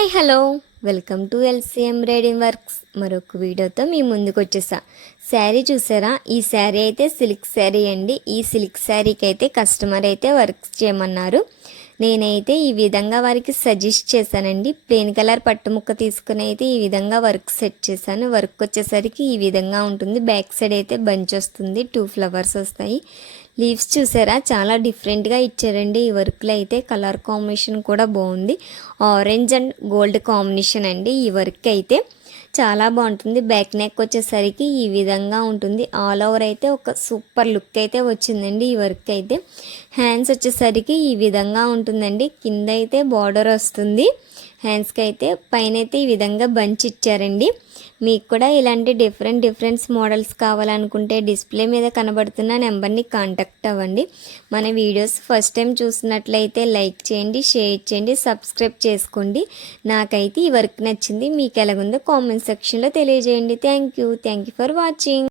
Hi hello welcome to LCM reading works. మరొక వీడియోతో మీ ముందుకు వచ్చేసా. శారీ చూసారా? ఈ శారీ అయితే సిల్క్ శారీ అండి. ఈ సిల్క్ శారీకి అయితే కస్టమర్ అయితే వర్క్స్ చేయమన్నారు. నేనైతే ఈ విధంగా వారికి సజెస్ట్ చేశానండి. ప్లెయిన్ కలర్ పట్టు ముక్క తీసుకుని అయితే ఈ విధంగా వర్క్ సెట్ చేశాను. వర్క్ వచ్చేసరికి ఈ విధంగా ఉంటుంది. బ్యాక్ సైడ్ అయితే బంచ్ వస్తుంది, 2 ఫ్లవర్స్ వస్తాయి. లీవ్స్ చూసారా? చాలా డిఫరెంట్గా ఇచ్చారండి. ఈ వర్క్లో అయితే కలర్ కాంబినేషన్ కూడా బాగుంది. ఆరెంజ్ అండ్ గోల్డ్ కాంబినేషన్ అండి. ఈ వర్క్ అయితే చాలా బాగుంటుంది. బ్యాక్ నెక్ వచ్చేసరికి ఈ విధంగా ఉంటుంది. ఆల్ ఓవర్ అయితే ఒక సూపర్ లుక్ అయితే వచ్చిందండి. ఈ వర్క్ అయితే హ్యాండ్స్ వచ్చేసరికి ఈ విధంగా ఉంటుందండి. కింద అయితే బార్డర్ వస్తుంది. హ్యాండ్స్కి అయితే పైన అయితే ఈ విధంగా బంచ్ ఇచ్చారండి. మీకు కూడా ఇలాంటి డిఫరెంట్ మోడల్స్ కావాలనుకుంటే డిస్ప్లే మీద కనబడుతున్న నెంబర్ని కాంటాక్ట్ అవ్వండి. మన వీడియోస్ ఫస్ట్ టైం చూసినట్లయితే లైక్ చేయండి, షేర్ చేయండి, సబ్స్క్రైబ్ చేసుకోండి. నాకైతే ఈ వర్క్ నచ్చింది. మీకు ఎలాగుందో కామెంట్ సెక్షన్లో తెలియజేయండి. Thank you for watching.